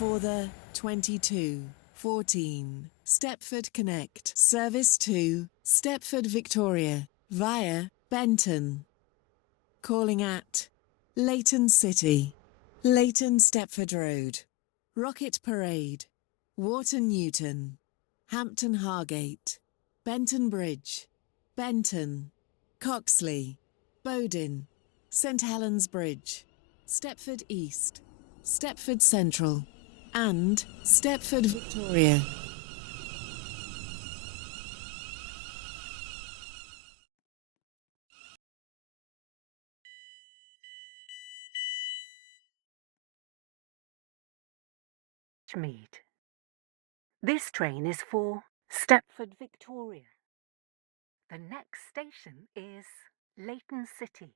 for the 2214 Stepford Connect service to Stepford Victoria via Benton. Calling at Leighton City, Leighton Stepford Road, Rocket Parade, Wharton Newton, Hampton Hargate, Benton Bridge, Benton, Coxley, Bowdin, St Helens Bridge, Stepford East, Stepford Central, and Stepford Victoria. Edgemead. This train is for Stepford Victoria. The next station is Leighton City.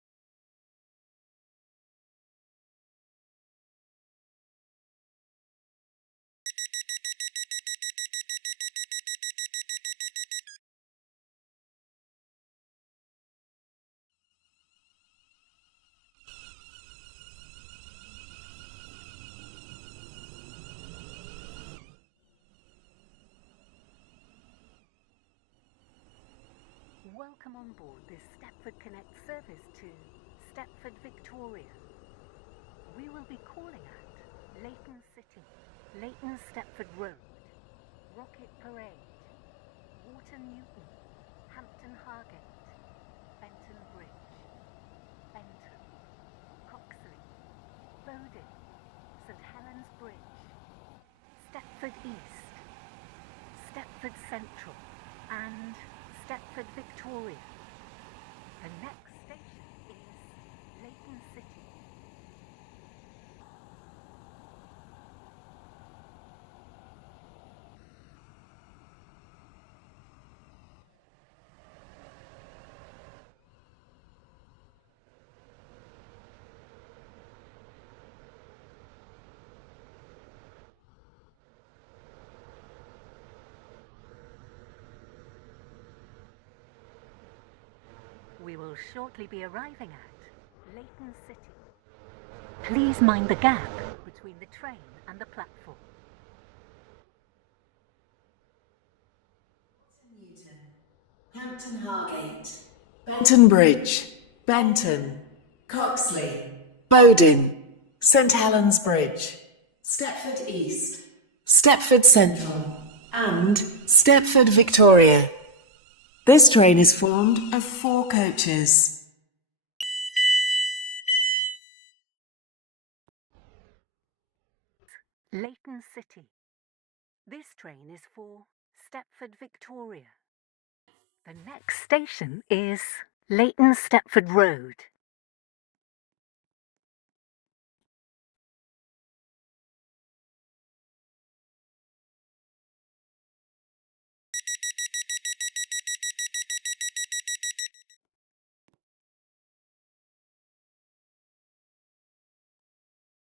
Welcome on board this Stepford Connect service to Stepford Victoria. We will be calling at Leighton City, Leighton Stepford Road, Rocket Parade, Wharton Newton, Hampton Hargate, Benton Bridge, Benton, Coxley, Bowdin, St Helens Bridge, Stepford East, Stepford Central, and Stepford Victoria. The next station is Leighton City. We will shortly be arriving at Leighton City. Please mind the gap between the train and the platform. Newton, Hampton Hargate, Benton Bridge, Benton, Coxley, Bowdin, St Helens Bridge, Stepford East, Stepford Central, and Stepford Victoria. This train is formed of 4 coaches. Leighton City. This train is for Stepford Victoria. The next station is Leighton Stepford Road.